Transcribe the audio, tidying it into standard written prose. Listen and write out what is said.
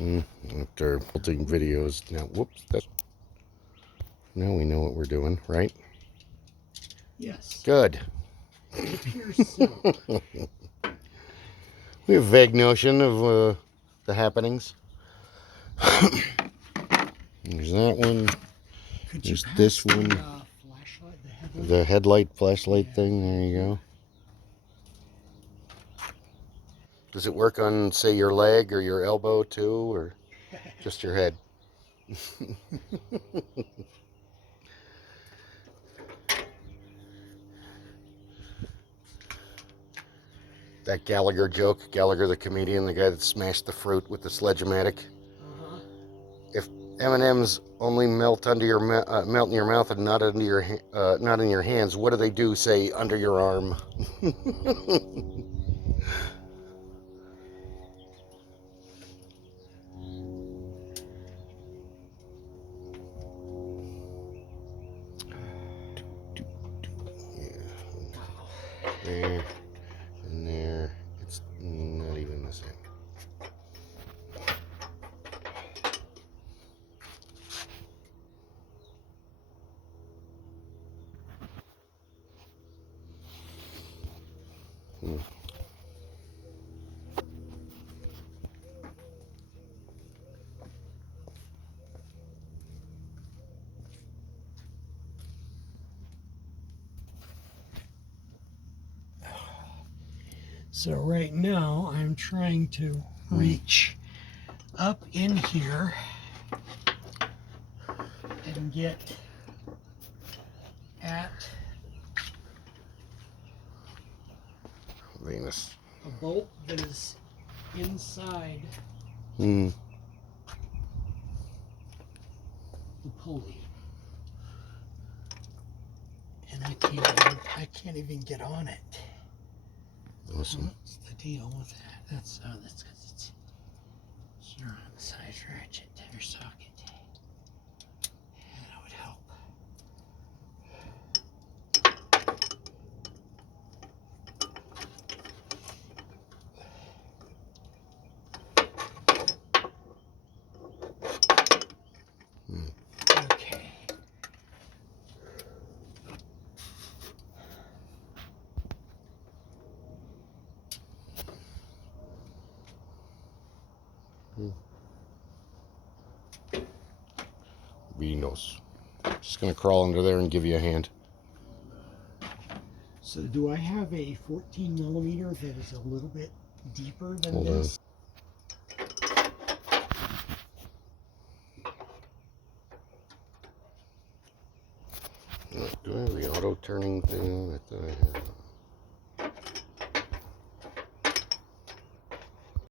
After building videos now, whoops. Now we know what we're doing, right? Yes. Good. It appears so. We have a vague notion of the happenings. There's that one. Could There's you pass this one. The flashlight, The headlight, flashlight thing. There you go. Does it work on, say, your leg or your elbow too, or just your head? That Gallagher joke, Gallagher the comedian, the guy that smashed the fruit with the sledge-o-matic. If M&Ms only melt under your melt in your mouth and not under your not in your hands, what do they do? Say under your arm. There and there. It's not even the same. So right now I'm trying to reach up in here and get at Venus. a bolt that is inside Hmm. the pulley. And I can't even get on it. Awesome. What's the deal with that? That's because it's the wrong size ratchet or socket. Yeah, that would help. Okay. Venus. Just gonna crawl under there and give you a hand. So do I have a 14 millimeter that is a little bit deeper than Hold this? Do I have the auto turning thing? I thought I had.